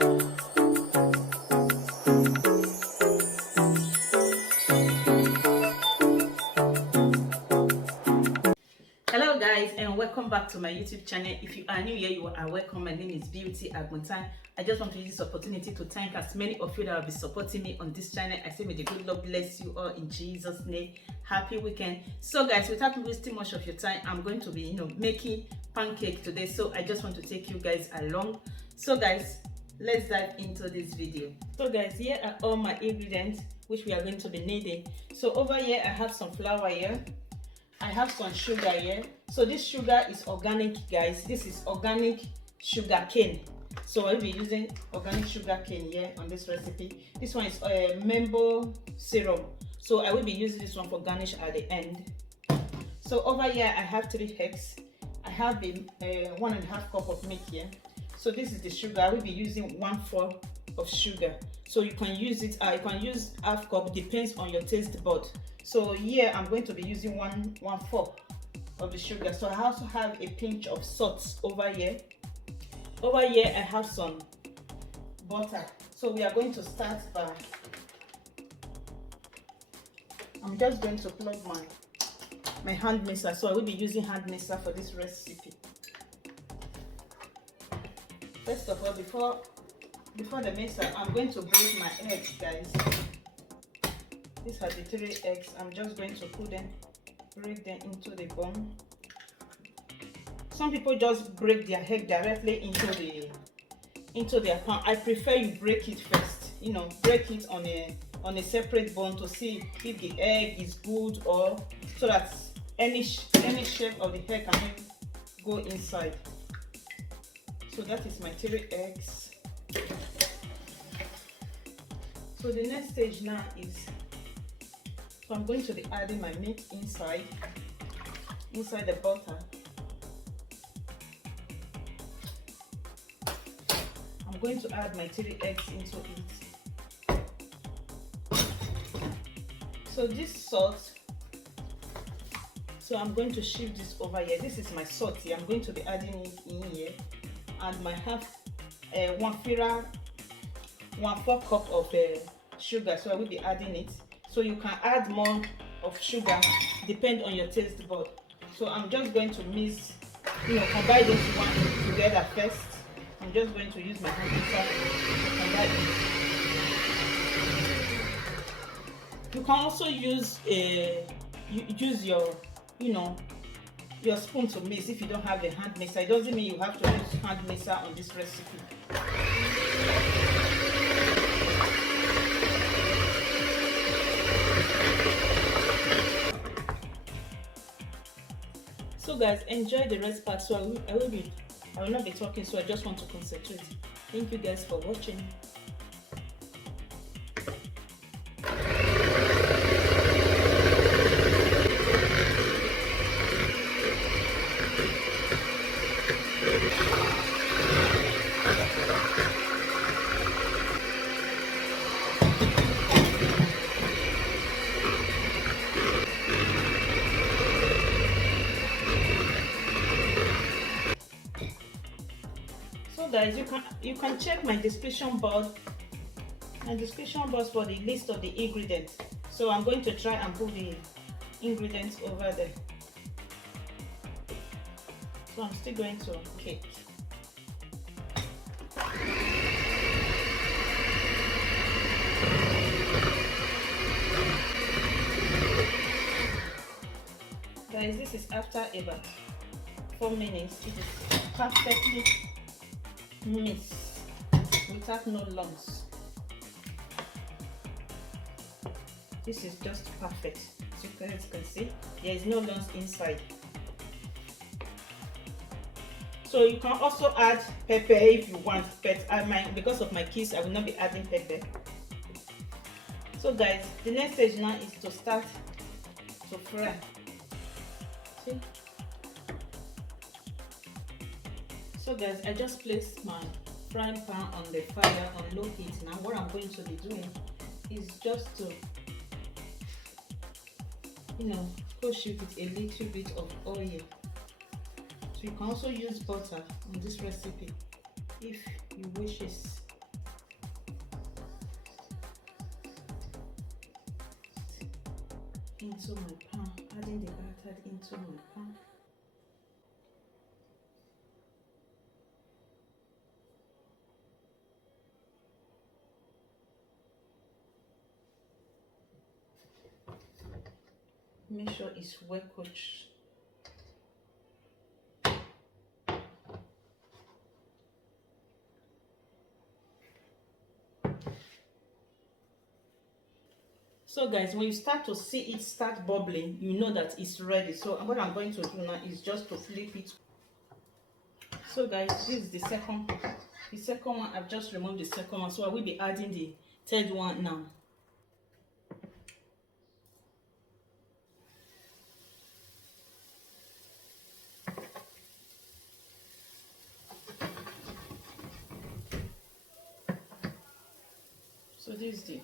Hello guys, and welcome back to my YouTube channel. If you are new here, you are welcome. My name is Beauty Agmuntan. I just want to use this opportunity to thank as many of you that have been supporting me on this channel. I say may the good Lord bless you all in Jesus' name. Happy weekend. So guys, without wasting much of your time, I'm going to be making pancake today. So I just want to take you guys along. So guys, let's dive into this video. So guys, here are all my ingredients which we are going to be needing. So over here I have some flour here. I have some sugar here. So this sugar is organic, guys. This is organic sugar cane. So I'll be using organic sugar cane here on this recipe. This one is mango syrup. So I will be using this one for garnish at the end. So over here I have 3 eggs. I have a 1.5 cup of milk here. So this is the sugar. I will be using 1/4 of sugar. So you can use it. You can use half cup. Depends on your taste bud. So here I'm going to be using 1/4 of the sugar. So I also have a pinch of salt over here. Over here I have some butter. So we are going to start by, I'm just going to plug my hand mixer. So I will be using hand mixer for this recipe. First of all, before the mixer, I'm going to break my eggs, guys. These are the 3 eggs. I'm just going to break them into the bone. Some people just break their egg directly into their pan. I prefer you break it first. Break it on a separate bone to see if the egg is good, or so that any shape of the egg can go inside. So that is my 3 eggs. So the next stage now is, so I'm going to be adding my milk inside the butter. I'm going to add my 3 eggs into it. So this salt, so I'm going to shift this over here. This is my salt here. I'm going to be adding it in here, and my 1/4 cup of sugar. So I will be adding it. So you can add more of sugar, depend on your taste bud. So I'm just going to mix, combine those one together first. I'm just going to use my hand mixer to combine it. You can also use your spoon to mix if you don't have a hand mixer. It doesn't mean you have to use hand mixer on this recipe. So guys, enjoy the rest part. So I will not be talking, so I just want to concentrate. Thank you guys for watching. Guys, you can check my description box for the list of the ingredients. So I'm going to try and put the ingredients over there. So I'm still going to cake. Guys, this is after about 4 minutes. It is perfectly mixed without no lumps. This is just perfect. As you can see, there is no lumps inside. So you can also add pepper if you want, but because of my kids, I will not be adding pepper. So guys, the next stage now is to start to fry. See? So guys, I just placed my frying pan on the fire on low heat. Now what I'm going to be doing is just to push it with a little bit of oil. So you can also use butter on this recipe if you wish it. into my pan, adding the batter into my pan. Make sure it's well cooked. So guys, when you start to see it start bubbling, you know that it's ready. So what I'm going to do now is just to flip it. So guys, this is the second one. I've just removed the second one, so I will be adding the third one now. So this is the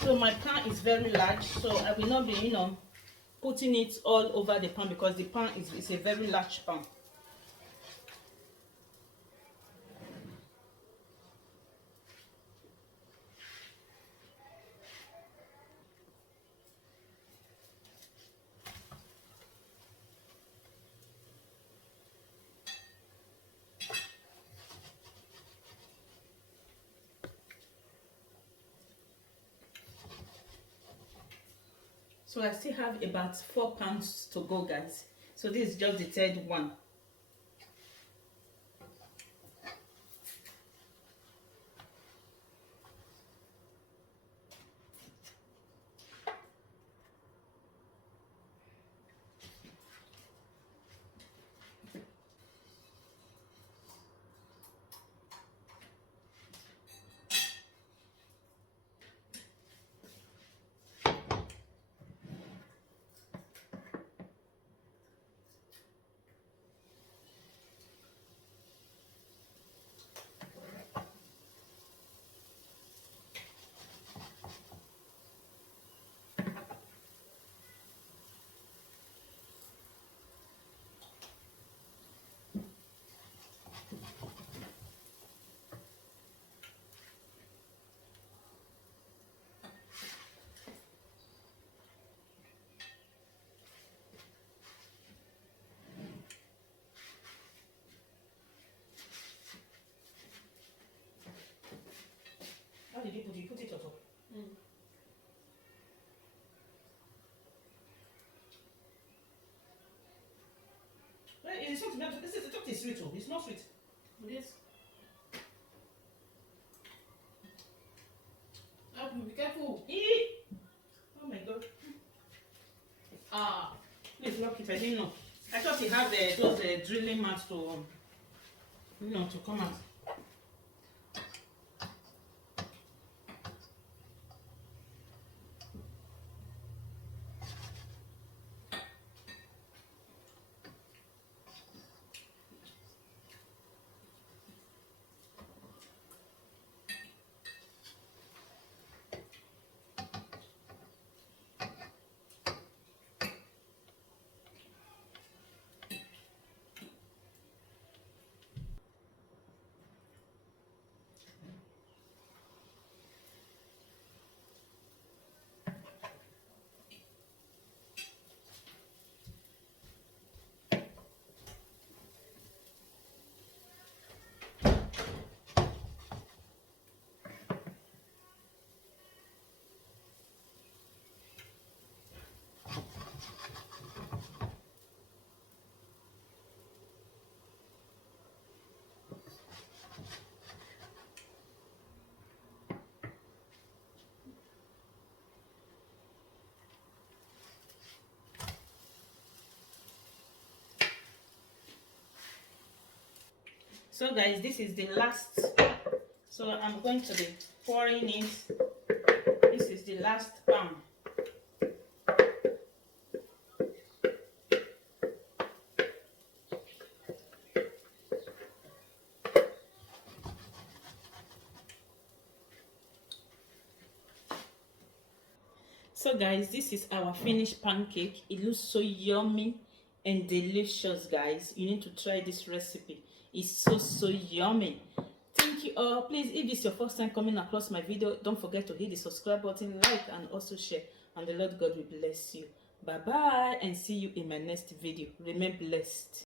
so my pan is very large, so I will not be putting it all over the pan, because the pan is a very large pan. So I still have about 4 pounds to go, guys. So this is just the third one. How did you put it? You put it on top. It's not. This is the sweet. It's not sweet. It is. Be careful. Oh my god. Ah. Please lock it. I didn't know. I thought you have those drilling mats to to come out. So guys, this is the last. So I'm going to be pouring it. This is the last pan. So guys, this is our finished pancake. It looks so yummy and delicious, guys. You need to try this recipe. It's so yummy. Thank you all. Please, if it's your first time coming across my video, don't forget to hit the subscribe button, like, and also share. And the Lord God will bless you. Bye bye, and see you in my next video. Remain blessed.